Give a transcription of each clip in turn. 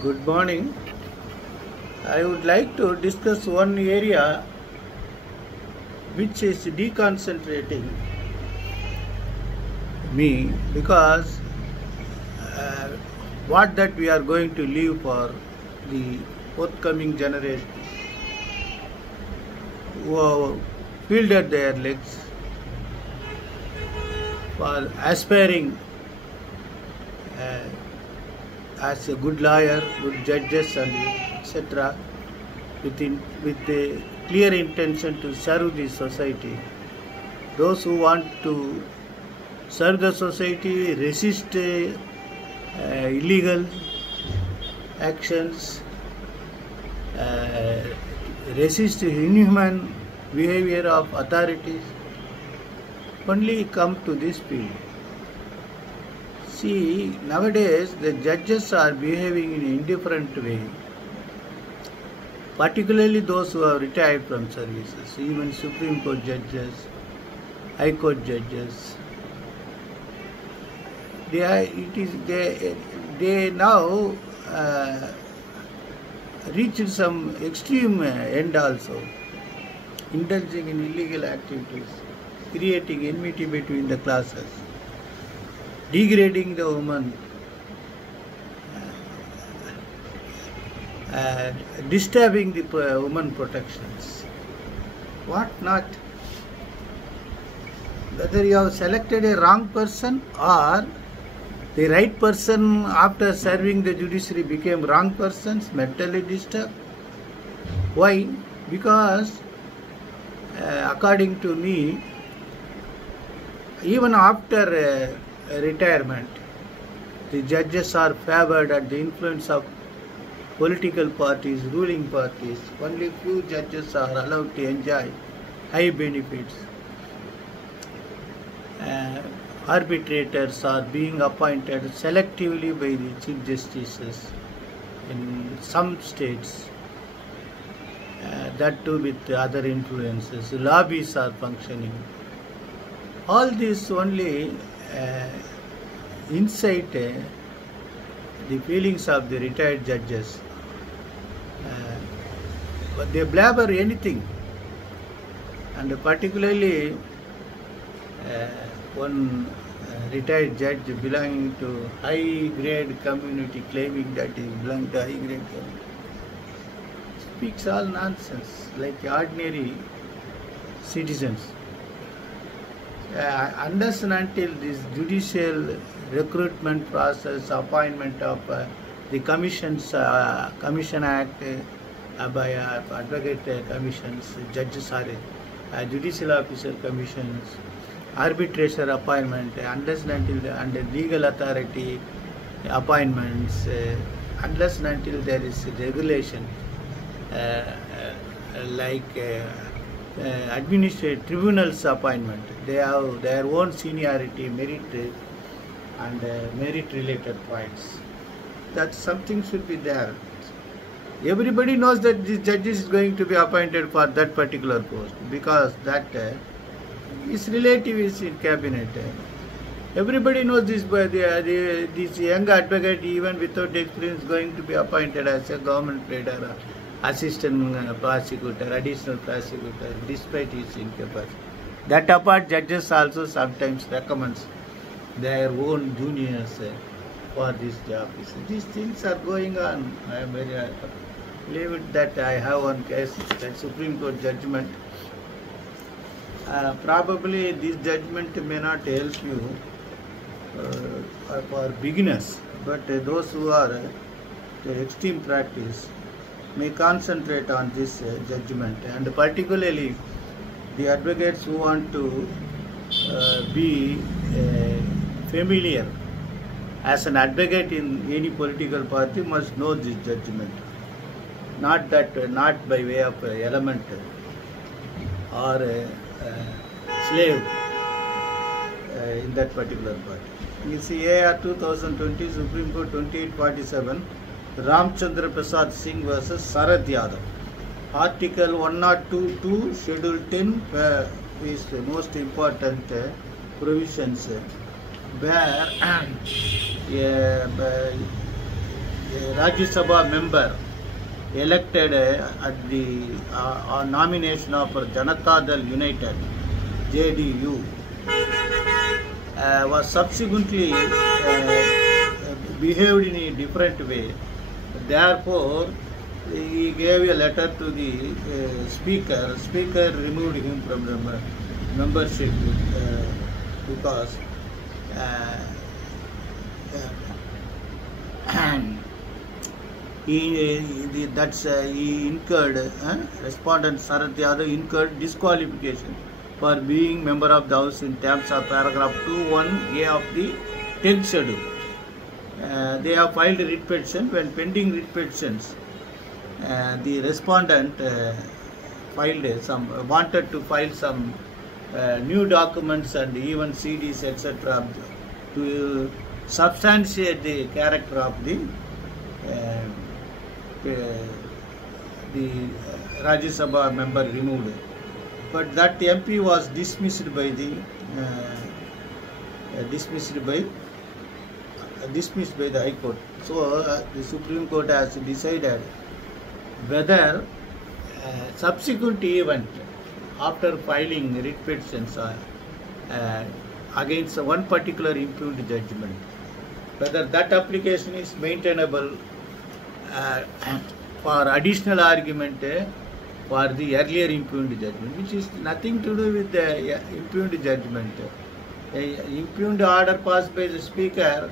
Good morning. I would like to discuss one area which is deconcentrating me because uh, what that we are going to leave for the forthcoming generation who have fielded their legs for aspiring uh, as a good lawyer, good judges and etc. with a clear intention to serve the society. Those who want to serve the society, resist illegal actions, resist inhuman behavior of authorities, only come to this field. See, nowadays the judges are behaving in an indifferent way, particularly those who have retired from services, even Supreme Court judges, High Court judges. They now reached some extreme end also, indulging in illegal activities, creating enmity between the classes, degrading the woman, disturbing the woman protections. What not? Whether you have selected a wrong person or the right person after serving the judiciary became wrong persons, mentally disturbed. Why? Because according to me, even after retirement, the judges are favored at the influence of political parties, ruling parties. Only few judges are allowed to enjoy high benefits. Arbitrators are being appointed selectively by the chief justices in some states, that too with other influences. Lobbies are functioning. All this only incite the feelings of the retired judges, but they blabber anything, and particularly one retired judge belonging to high grade community, claiming that he belongs to high grade community, speaks all nonsense like ordinary citizens. Unless and until this judicial recruitment process, appointment of the commissions, Commission Act by advocate commissions, judges are judicial officer commissions, arbitration appointment, unless and until under legal authority appointments, unless and until there is regulation like administrative tribunals appointment, they have their own seniority, merit and merit related points. That something should be there. Everybody knows that this judge is going to be appointed for that particular post because that his relative is in cabinet. Everybody knows this, this young advocate, even without experience, going to be appointed as a government pleader, assistant prosecutor, additional prosecutor, despite his incapacity. That apart, judges also sometimes recommends their own juniors for this job. These things are going on. I am very believe it that I have one case, that Supreme Court judgment. Probably this judgment may not help you for beginners, but those who are to extreme practice may concentrate on this judgment, and particularly the advocates who want to be familiar as an advocate in any political party must know this judgment, not by way of element or slave in that particular party. You see, AR 2020, Supreme Court 2847, Ramchandra Prasad Singh versus Sarath Yadav. Article 102.2, Schedule 10 is the most important provisions where a Rajya Sabha member elected at the nomination of Janata Dal United JDU was subsequently behaved in a different way. Therefore, he gave a letter to the speaker. Speaker removed him from the membership because he incurred, respondent Sarath Yadav incurred disqualification for being member of the House in terms of paragraph 2(1)(a) of the 10th schedule. They have filed a writ petition. When pending writ petitions, the respondent wanted to file some new documents and even CDs, etc., to substantiate the character of the Rajya Sabha member removed. But that MP was dismissed by the High Court. So the Supreme Court has decided whether subsequent event after filing writ petitions against one particular impugned judgment, whether that application is maintainable for additional argument for the earlier impugned judgment, which is nothing to do with the impugned judgment. Impugned order passed by the Speaker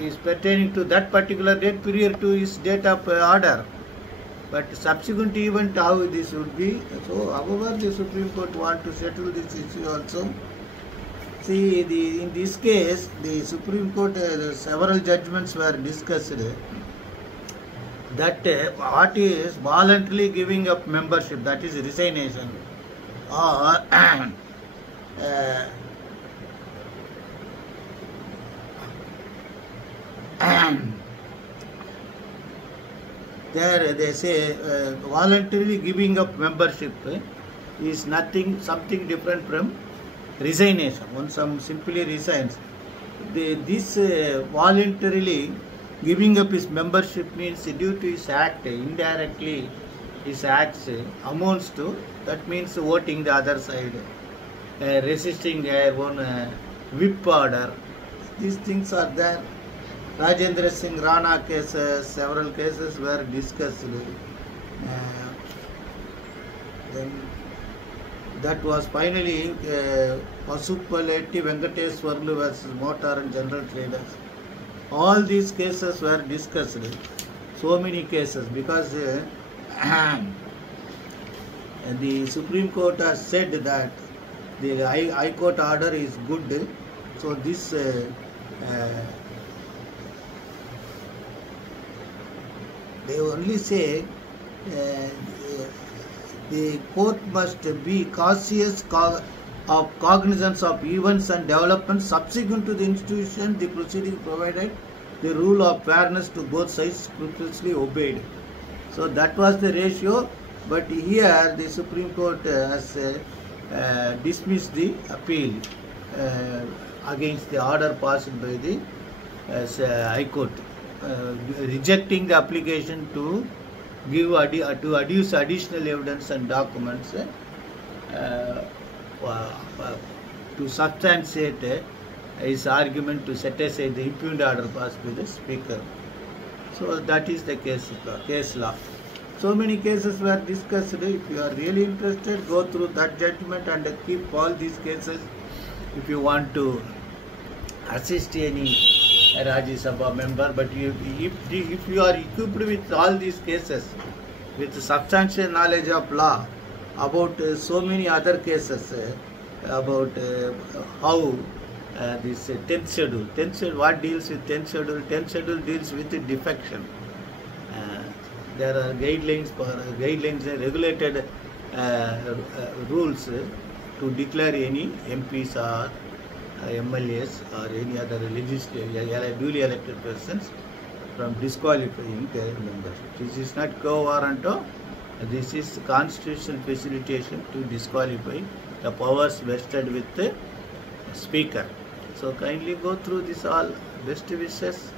is pertaining to that particular date prior to his date of order. But subsequent event, how this would be. So, however, the Supreme Court want to settle this issue also. See, in this case, the Supreme Court, several judgments were discussed that what is voluntarily giving up membership, that is resignation, or there they say voluntarily giving up membership is something different from resignation. When some simply resigns, this voluntarily giving up his membership means due to his act, indirectly his acts amounts to, that means voting the other side, resisting their own whip order. These things are there. Rajendra Singh Rana cases, several cases were discussed. Then that was finally Pasupaleti Venkateswarlu versus Motor and General Traders. All these cases were discussed. So many cases, because the Supreme Court has said that the High Court order is good. So this they only say the court must be cautious of cognizance of events and developments subsequent to the institution, the proceeding, provided the rule of fairness to both sides scrupulously obeyed. So that was the ratio, but here the Supreme Court has dismissed the appeal against the order passed by the High Court, rejecting the application to adduce additional evidence and documents to substantiate his argument to set aside the impugned order passed by the Speaker. So that is the case law. So many cases were discussed. If you are really interested, go through that judgment and keep all these cases. If you want to assist any Rajya Sabha member, but if you are equipped with all these cases, with substantial knowledge of law about so many other cases, about how this 10th schedule, what deals with 10th schedule? 10th schedule deals with defection. There are guidelines and regulated rules to declare any MPs or MLAs or any other duly elected persons from disqualifying their membership. This is not quo warranto. This is constitutional facilitation to disqualify the powers vested with the Speaker. So kindly go through this all. Best wishes.